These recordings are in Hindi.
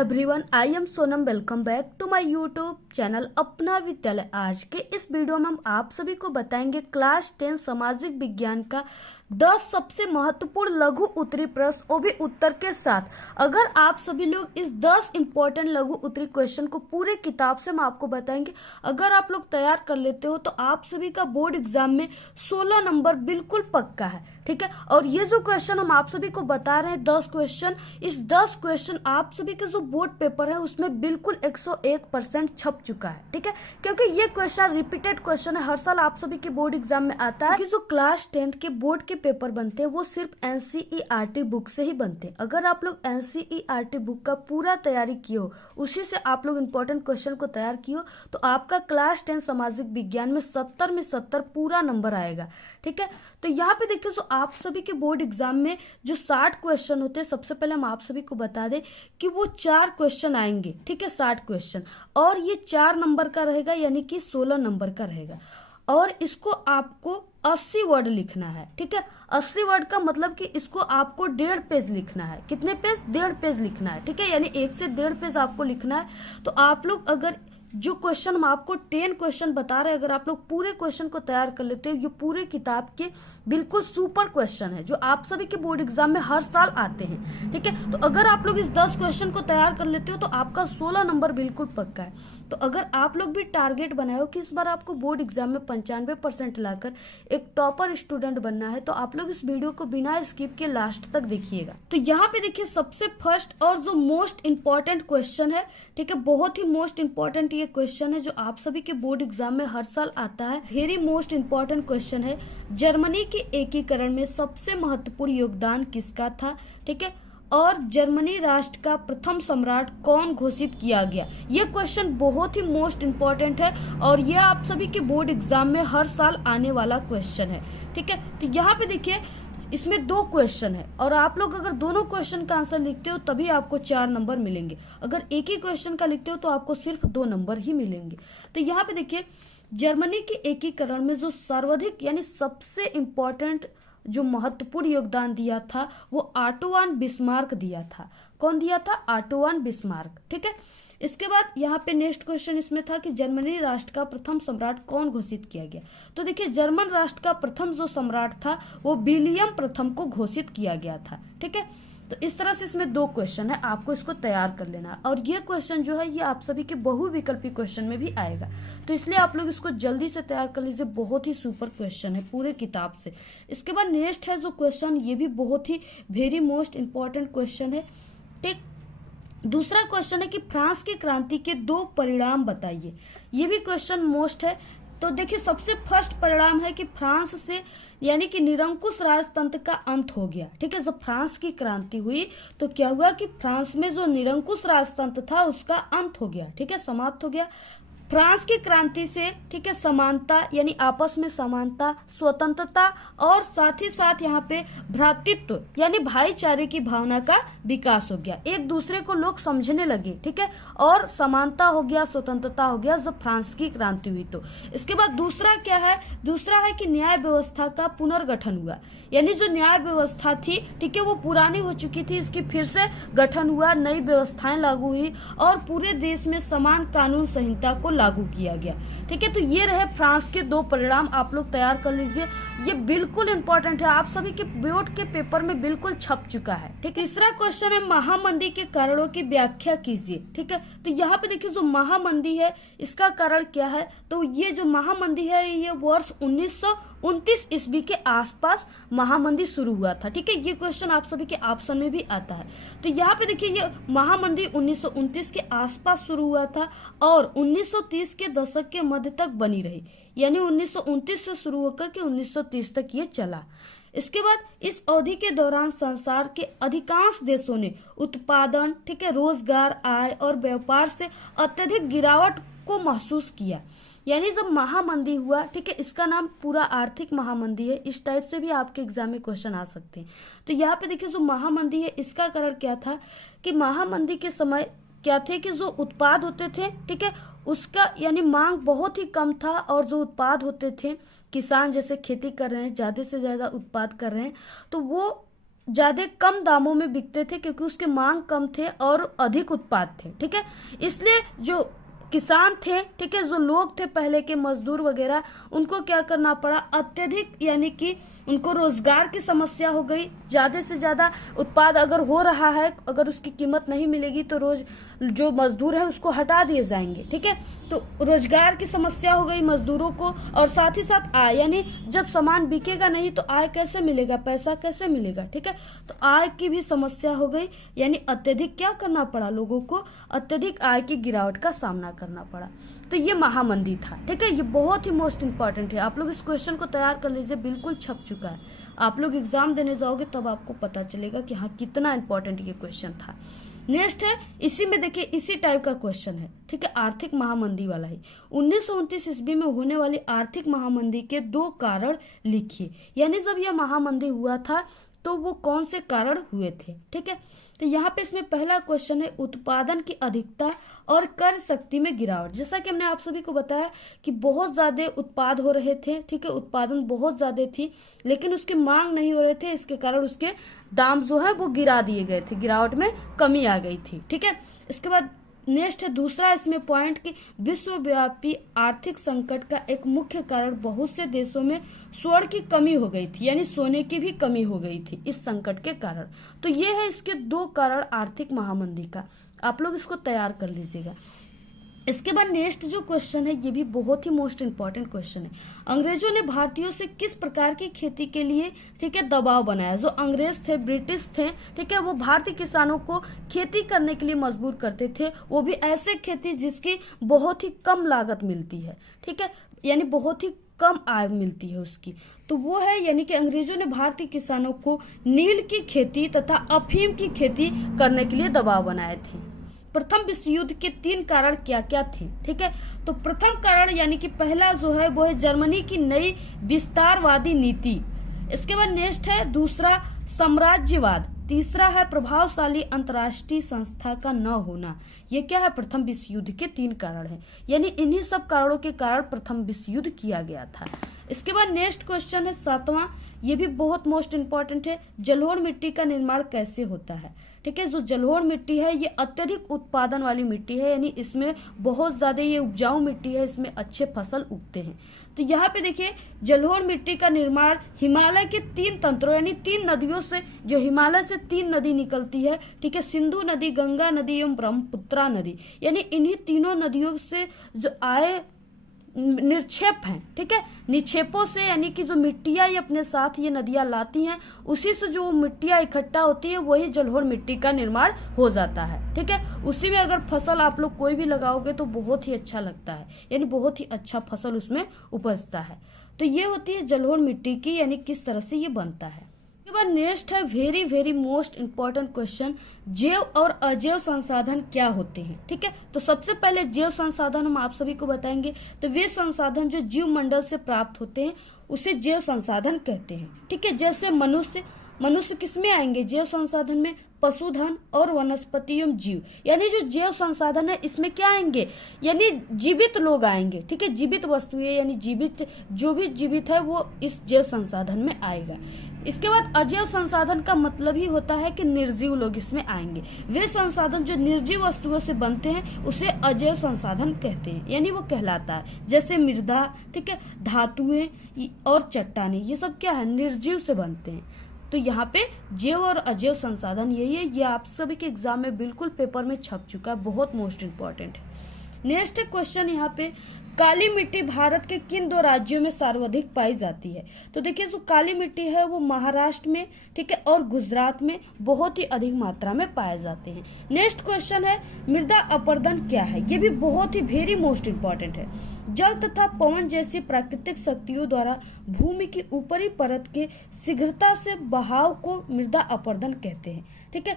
Everyone, I am Sonam. Welcome back to my YouTube channel Apna Vidyalaya. आज के इस वीडियो में हम आप सभी को बताएंगे क्लास 10 सामाजिक विज्ञान का 10 सबसे महत्वपूर्ण लघु उत्तरी प्रश्न, वो भी उत्तर के साथ। अगर आप सभी लोग इस 10 इंपॉर्टेंट लघु उत्तरी क्वेश्चन को पूरे किताब से हम आपको बताएंगे, अगर आप लोग तैयार कर लेते हो तो आप सभी का बोर्ड एग्जाम में 16 नंबर बिल्कुल पक्का है। ठीक है, और ये जो क्वेश्चन हम आप सभी को बता रहे हैं 10 क्वेश्चन, इस 10 क्वेश्चन आप सभी के जो बोर्ड पेपर है उसमें बिल्कुल 101% छप चुका है। ठीक है, क्योंकि ये क्वेश्चन रिपीटेड क्वेश्चन है, हर साल आप सभी के बोर्ड एग्जाम में आता है कि जो क्लास 10 के बोर्ड के पेपर बनते हैं वो सिर्फ एनसीईआरटी बुक से ही बनते हैं। अगर आप लोग एनसीईआरटी बुक का पूरा तैयारी किए हो, उसी से आप लोग इंपॉर्टेंट क्वेश्चन को तैयार किए हो, तो आपका क्लास 10 सामाजिक विज्ञान में 70 में 70 पूरा नंबर आएगा। ठीक है, तो यहाँ पे देखिए जो आप सभी के बोर्ड एग्जाम में जो 60 क्वेश्चन होते हैं, सबसे पहले हम आप सभी को बता दें कि वो 4 क्वेश्चन आएंगे। ठीक है, 60 क्वेश्चन, और ये 4 नंबर का रहेगा, यानी कि 16 नंबर का रहेगा। और इसको आपको 80 वर्ड लिखना है। ठीक है, 80 वर्ड का मतलब कि इसको आपको 1.5 पेज लिखना है। कितने पेज? 1.5 पेज लिखना है। ठीक है, यानी 1 से 1.5 पेज आपको लिखना है। तो आप लोग अगर जो क्वेश्चन हम आपको 10 क्वेश्चन बता रहे हैं, अगर आप लोग पूरे क्वेश्चन को तैयार कर लेते हो, ये पूरे किताब के बिल्कुल सुपर क्वेश्चन है जो आप सभी के बोर्ड एग्जाम में हर साल आते हैं। ठीक है, तो अगर आप लोग इस 10 क्वेश्चन को तैयार कर लेते हो तो आपका 16 नंबर बिल्कुल पक्का है। तो अगर आप लोग भी टारगेट बनाए हो कि इस बार आपको बोर्ड एग्जाम में 95% लाकर एक टॉपर स्टूडेंट बनना है, तो आप लोग इस वीडियो को बिना स्किप के लास्ट तक देखिएगा। तो यहाँ पे देखिए सबसे फर्स्ट और जो मोस्ट इंपॉर्टेंट क्वेश्चन है, ठीक है, बहुत ही मोस्ट इंपॉर्टेंट ये क्वेश्चन है जो आप सभी के बोर्ड एग्जाम में हर साल आता है। वेरी मोस्ट इंपॉर्टेंट क्वेश्चन है, जर्मनी के एकीकरण में सबसे महत्वपूर्ण योगदान किसका था? ठीक है, और जर्मनी राष्ट्र का प्रथम सम्राट कौन घोषित किया गया? ये क्वेश्चन बहुत ही मोस्ट इंपॉर्टेंट है और ये आप सभी के बोर्ड एग्जाम में हर साल आने वाला क्वेश्चन है। ठीक है, तो यहाँ पे देखिए इसमें 2 क्वेश्चन है और आप लोग अगर दोनों क्वेश्चन का आंसर लिखते हो तभी आपको 4 नंबर मिलेंगे। अगर एक ही क्वेश्चन का लिखते हो तो आपको सिर्फ 2 नंबर ही मिलेंगे। तो यहाँ पे देखिए जर्मनी के एकीकरण में जो सर्वाधिक यानी सबसे इम्पोर्टेंट जो महत्वपूर्ण योगदान दिया था वो ऑटो वन बिस्मार्क दिया था। कौन दिया था? Auto von Bismarck. ठीक है, इसके बाद यहाँ पे नेक्स्ट क्वेश्चन इसमें था कि जर्मनी राष्ट्र का प्रथम सम्राट कौन घोषित किया गया? तो देखिए जर्मन राष्ट्र का प्रथम जो सम्राट था वो विलियम प्रथम को घोषित किया गया था। ठीक है, तो इस तरह से इसमें 2 क्वेश्चन है, आपको इसको तैयार कर लेना है। और ये क्वेश्चन जो है ये आप सभी के बहुविकल्पी क्वेश्चन में भी आएगा, तो इसलिए आप लोग इसको जल्दी से तैयार कर लीजिए। बहुत ही सुपर क्वेश्चन है पूरे किताब से। इसके बाद नेक्स्ट है जो क्वेश्चन, ये भी बहुत ही वेरी मोस्ट इंपॉर्टेंट क्वेश्चन है। ठीक, दूसरा क्वेश्चन है कि फ्रांस की क्रांति के 2 परिणाम बताइए। ये भी क्वेश्चन मोस्ट है। तो देखिए सबसे फर्स्ट परिणाम है कि फ्रांस से यानी कि निरंकुश राजतंत्र का अंत हो गया। ठीक है, जब फ्रांस की क्रांति हुई तो क्या हुआ कि फ्रांस में जो निरंकुश राजतंत्र था उसका अंत हो गया। ठीक है, समाप्त हो गया। फ्रांस की क्रांति से ठीक है समानता यानी आपस में समानता, स्वतंत्रता और साथ ही साथ यहाँ पे भ्रातृत्व यानी भाईचारे की भावना का विकास हो गया। एक दूसरे को लोग समझने लगे। ठीक है, और समानता हो गया, स्वतंत्रता हो गया जब फ्रांस की क्रांति हुई। तो इसके बाद दूसरा क्या है? दूसरा है कि न्याय व्यवस्था का पुनर्गठन हुआ, यानी जो न्याय व्यवस्था थी ठीक है वो पुरानी हो चुकी थी, इसकी फिर से गठन हुआ, नई व्यवस्थाएं लागू हुई और पूरे देश में समान कानून संहिता को लागू किया गया। ठीक है, तो ये रहे फ्रांस के 2 परिणाम, आप लोग तैयार कर लीजिए। ये बिल्कुल इंपॉर्टेंट है, आप सभी के बोर्ड के पेपर में बिल्कुल छप चुका है। ठीक, तीसरा क्वेश्चन है महामंदी के कारणों की व्याख्या कीजिए। ठीक है, तो यहाँ पे देखिए जो महामंदी है इसका कारण क्या है? तो ये जो महामंदी है ये वर्ष 1929 ईस्वी के आसपास महामंदी शुरू हुआ था। ठीक है, ये क्वेश्चन आप सभी के ऑप्शन में भी आता है। तो यहाँ पे देखिए ये महामंदी 1929 के आसपास शुरू हुआ था और 1930 के दशक के मध्य तक बनी रही, यानी 1929 से शुरू होकर के 1930 तक ये चला। इसके बाद इस अवधि के दौरान संसार के अधिकांश देशों ने उत्पादन, ठीक है, रोजगार, आय और व्यापार से अत्यधिक गिरावट को महसूस किया। यानी जब महामंदी हुआ, ठीक है, इसका नाम पूरा आर्थिक महामंदी है। इस टाइप से भी आपके एग्जाम में क्वेश्चन आ सकते हैं। तो यहाँ पे देखिए जो महामंदी है इसका कारण क्या था कि महामंदी के समय क्या थे कि जो उत्पाद होते थे ठीक है उसका यानी मांग बहुत ही कम था और जो उत्पाद होते थे, किसान जैसे खेती कर रहे हैं, ज्यादा से ज्यादा उत्पाद कर रहे हैं, तो वो ज्यादा कम दामों में बिकते थे क्योंकि उसके मांग कम थे और अधिक उत्पाद थे। ठीक है, इसलिए जो किसान थे, ठीक है, जो लोग थे पहले के मजदूर वगैरह, उनको क्या करना पड़ा, अत्यधिक यानी कि उनको रोजगार की समस्या हो गई। ज्यादा से ज्यादा उत्पाद अगर हो रहा है, अगर उसकी कीमत नहीं मिलेगी तो रोज जो मजदूर है उसको हटा दिए जाएंगे। ठीक है, तो रोजगार की समस्या हो गई मजदूरों को, और साथ ही साथ आय, यानी जब सामान बिकेगा नहीं तो आय कैसे मिलेगा, पैसा कैसे मिलेगा। ठीक है, तो आय की भी समस्या हो गई, यानी अत्यधिक क्या करना पड़ा लोगों को, अत्यधिक आय की गिरावट का सामना करना पड़ा। तो ये महामंदी था। ठीक है, ये बहुत ही मोस्ट इंपॉर्टेंट है। आप लोग इस क्वेश्चन को तैयार कर लीजिए, बिल्कुल छप चुका है। आप लोग एग्जाम देने जाओगे तब आपको पता चलेगा कि हाँ कितना इंपॉर्टेंट ये क्वेश्चन था। नेक्स्ट है, इसी में देखिए इसी टाइप का क्वेश्चन है। ठीक है, आर्थिक महामंदी वाला ही। 1929 ईस्वी में होने वाली आर्थिक महामंदी के 2 कारण लिखिए। यानी जब यह महामंदी हुआ था तो वो कौन से कारण हुए थे। ठीक है, तो यहाँ पे इसमें पहला क्वेश्चन है उत्पादन की अधिकता और कर शक्ति में गिरावट। जैसा कि हमने आप सभी को बताया कि बहुत ज्यादा उत्पाद हो रहे थे। ठीक है, उत्पादन बहुत ज्यादा थी लेकिन उसकी मांग नहीं हो रहे थे, इसके कारण उसके दाम जो है वो गिरा दिए गए थे, गिरावट में कमी आ गई थी। ठीक है, इसके बाद नेक्स्ट है दूसरा इसमें पॉइंट कि विश्वव्यापी आर्थिक संकट का एक मुख्य कारण बहुत से देशों में स्वर्ण की कमी हो गई थी, यानी सोने की भी कमी हो गई थी इस संकट के कारण। तो ये है इसके 2 कारण आर्थिक महामंदी का, आप लोग इसको तैयार कर लीजिएगा। इसके बाद नेक्स्ट जो क्वेश्चन है ये भी बहुत ही मोस्ट इंपॉर्टेंट क्वेश्चन है। अंग्रेजों ने भारतीयों से किस प्रकार की खेती के लिए, ठीक है, दबाव बनाया। जो अंग्रेज थे, ब्रिटिश थे, ठीक है, वो भारतीय किसानों को खेती करने के लिए मजबूर करते थे, वो भी ऐसे खेती जिसकी बहुत ही कम लागत मिलती है। ठीक है, यानी बहुत ही कम आय मिलती है उसकी। तो वो है, यानी कि अंग्रेजों ने भारतीय किसानों को नील की खेती तथा अफीम की खेती करने के लिए दबाव बनाए थे। प्रथम विश्व युद्ध के 3 कारण क्या क्या थे। ठीक है, तो प्रथम कारण यानी कि पहला जो है वो है जर्मनी की नई विस्तारवादी नीति। इसके बाद नेक्स्ट है दूसरा साम्राज्यवाद। तीसरा है प्रभावशाली अंतर्राष्ट्रीय संस्था का न होना। ये क्या है, प्रथम विश्व युद्ध के 3 कारण हैं, यानी इन्हीं सब कारणों के कारण प्रथम विश्व युद्ध किया गया था। इसके बाद नेक्स्ट क्वेश्चन है 7वां, ये भी बहुत मोस्ट इंपॉर्टेंट है, जलोढ़ मिट्टी का निर्माण कैसे होता है। ठीक है, जो जलोढ़ मिट्टी है ये अत्यधिक उत्पादन वाली मिट्टी है, यानी इसमें बहुत ज्यादा ये उपजाऊ मिट्टी है, इसमें अच्छे फसल उगते हैं। तो यहाँ पे देखिए जलोढ़ मिट्टी का निर्माण हिमालय के 3 तंत्रों यानी 3 नदियों से, जो हिमालय से 3 नदी निकलती है। ठीक है, सिंधु नदी, गंगा नदी एवं ब्रह्मपुत्रा नदी, यानी इन्हीं तीनों नदियों से जो आए निक्षेप हैं। ठीक है, निक्षेपों से, यानी कि जो मिट्टियां ये अपने साथ ये नदियां लाती हैं, उसी से जो मिट्टियां इकट्ठा होती है वही जलोढ़ मिट्टी का निर्माण हो जाता है। ठीक है, उसी में अगर फसल आप लोग कोई भी लगाओगे तो बहुत ही अच्छा लगता है, यानी बहुत ही अच्छा फसल उसमें उपजता है। तो ये होती है जलोढ़ मिट्टी की, यानी किस तरह से ये बनता है। उसके बाद नेक्स्ट है very very most important question, जैव और अजैव संसाधन क्या होते हैं। ठीक है, तो सबसे पहले जैव संसाधन हम आप सभी को बताएंगे। तो वे संसाधन जो जीव मंडल से प्राप्त होते हैं उसे जैव संसाधन कहते हैं। ठीक है, जैसे मनुष्य किसमें आएंगे जैव संसाधन में, पशुधन और वनस्पति एवं जीव, यानी जो जैव संसाधन है इसमें क्या आएंगे, यानी जीवित लोग आएंगे। ठीक है, जीवित वस्तुएं यानी जीवित, जो भी जीवित है वो इस जैव संसाधन में आएगा। इसके बाद अजैव संसाधन का मतलब ही होता है कि निर्जीव लोग इसमें आएंगे। वे संसाधन जो निर्जीव वस्तुओं से बनते हैं उसे अजैव संसाधन कहते हैं, यानी वो कहलाता है। जैसे मृदा, ठीक है, धातुएं और चट्टानें, ये सब क्या है, निर्जीव से बनते हैं। तो यहाँ पे जैव और अजैव संसाधन यही है, ये आप सभी के एग्जाम में बिल्कुल पेपर में छप चुका है, बहुत मोस्ट इंपॉर्टेंट है। नेक्स्ट क्वेश्चन यहाँ पे, काली मिट्टी भारत के किन 2 राज्यों में सर्वाधिक पाई जाती है। तो देखिए जो काली मिट्टी है वो महाराष्ट्र में, ठीक है, और गुजरात में बहुत ही अधिक मात्रा में पाए जाते हैं। नेक्स्ट क्वेश्चन है मृदा अपरदन क्या है। ये भी बहुत ही वेरी मोस्ट इंपॉर्टेंट है। जल तथा पवन जैसी प्राकृतिक शक्तियों द्वारा भूमि की ऊपरी परत के शीघ्रता से बहाव को मृदा अपरदन कहते हैं। ठीक है,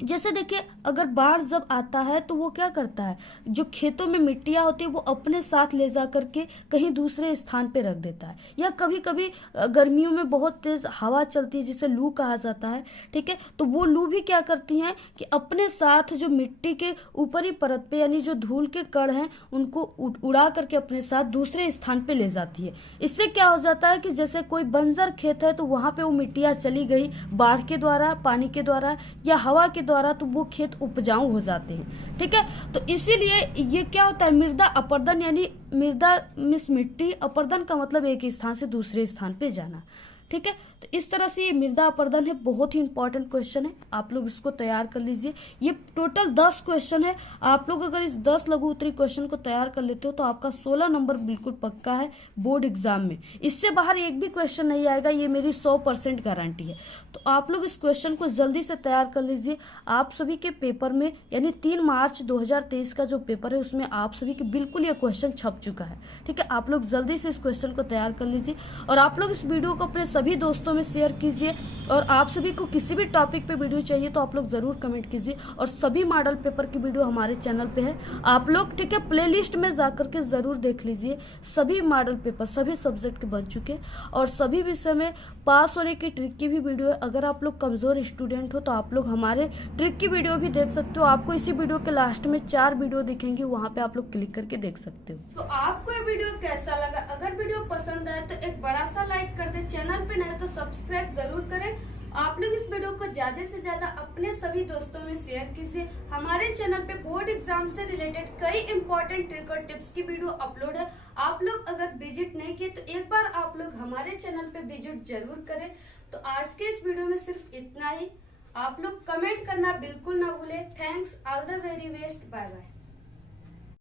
जैसे देखिए, अगर बाढ़ जब आता है तो वो क्या करता है, जो खेतों में मिट्टियां होती है वो अपने साथ ले जा करके कहीं दूसरे स्थान पे रख देता है। या कभी कभी गर्मियों में बहुत तेज हवा चलती है जिसे लू कहा जाता है, ठीक है, तो वो लू भी क्या करती हैं कि अपने साथ जो मिट्टी के ऊपरी परत पे यानी जो धूल के कण हैं उनको उड़ा करके अपने साथ दूसरे स्थान पे ले जाती है। इससे क्या हो जाता है कि जैसे कोई बंजर खेत है तो वहां पे वो मिट्टियां चली गई बाढ़ के द्वारा, पानी के द्वारा या हवा के द्वारा, तो वो खेत उपजाऊ हो जाते हैं, ठीक है। तो इसीलिए ये क्या होता है, मृदा अपरदन, यानी मृदा मिस मिट्टी अपरदन का मतलब एक स्थान से दूसरे स्थान पे जाना, ठीक है। तो इस तरह से ये मृदा अपरदन है, बहुत ही इंपॉर्टेंट क्वेश्चन है, आप लोग इसको तैयार कर लीजिए। ये टोटल 10 क्वेश्चन है, आप लोग अगर इस 10 लघु उत्तरीय क्वेश्चन को तैयार कर लेते हो तो आपका 16 नंबर बिल्कुल पक्का है बोर्ड एग्जाम में। इससे बाहर एक भी क्वेश्चन नहीं आएगा, ये मेरी 100% गारंटी है। तो आप लोग इस क्वेश्चन को जल्दी से तैयार कर लीजिए। आप सभी के पेपर में यानी 3 मार्च 2023 का जो पेपर है उसमें आप सभी के बिल्कुल ये क्वेश्चन छप चुका है, ठीक है। आप लोग जल्दी से इस क्वेश्चन को तैयार कर लीजिए और आप लोग इस वीडियो को अपने सभी दोस्तों में शेयर कीजिए। और आप सभी को किसी भी टॉपिक पे वीडियो चाहिए तो आप लोग जरूर कमेंट कीजिए। और सभी मॉडल पेपर की वीडियो हमारे चैनल पे है, आप लोग, ठीक है, प्लेलिस्ट में जाकर के जरूर देख लीजिए। सभी मॉडल पेपर सभी सब्जेक्ट के बन चुके और सभी विषय में पास होने की ट्रिक की भी वीडियो है। अगर आप लोग कमजोर स्टूडेंट हो तो आप लोग हमारे ट्रिक की वीडियो भी देख सकते हो। आपको इसी वीडियो के लास्ट में 4 वीडियो दिखेंगी, वहां पे आप लोग क्लिक करके देख सकते हो। तो आपको ये वीडियो कैसा लगा? अगर वीडियो पसंद आए तो एक बड़ा सा लाइक कर दे, चैनल पे नए तो सब्सक्राइब जरूर करें। आप लोग इस वीडियो को ज्यादा से ज्यादा अपने सभी दोस्तों में शेयर कीजिए। हमारे चैनल पे बोर्ड एग्जाम से रिलेटेड कई इंपॉर्टेंट ट्रिक और टिप्स की वीडियो अपलोड है। आप लोग अगर विजिट नहीं किए तो एक बार आप लोग हमारे चैनल पे विजिट जरूर करें। तो आज के इस वीडियो में सिर्फ इतना ही। आप लोग कमेंट करना बिल्कुल ना भूले। Thanks, all the very best, bye bye.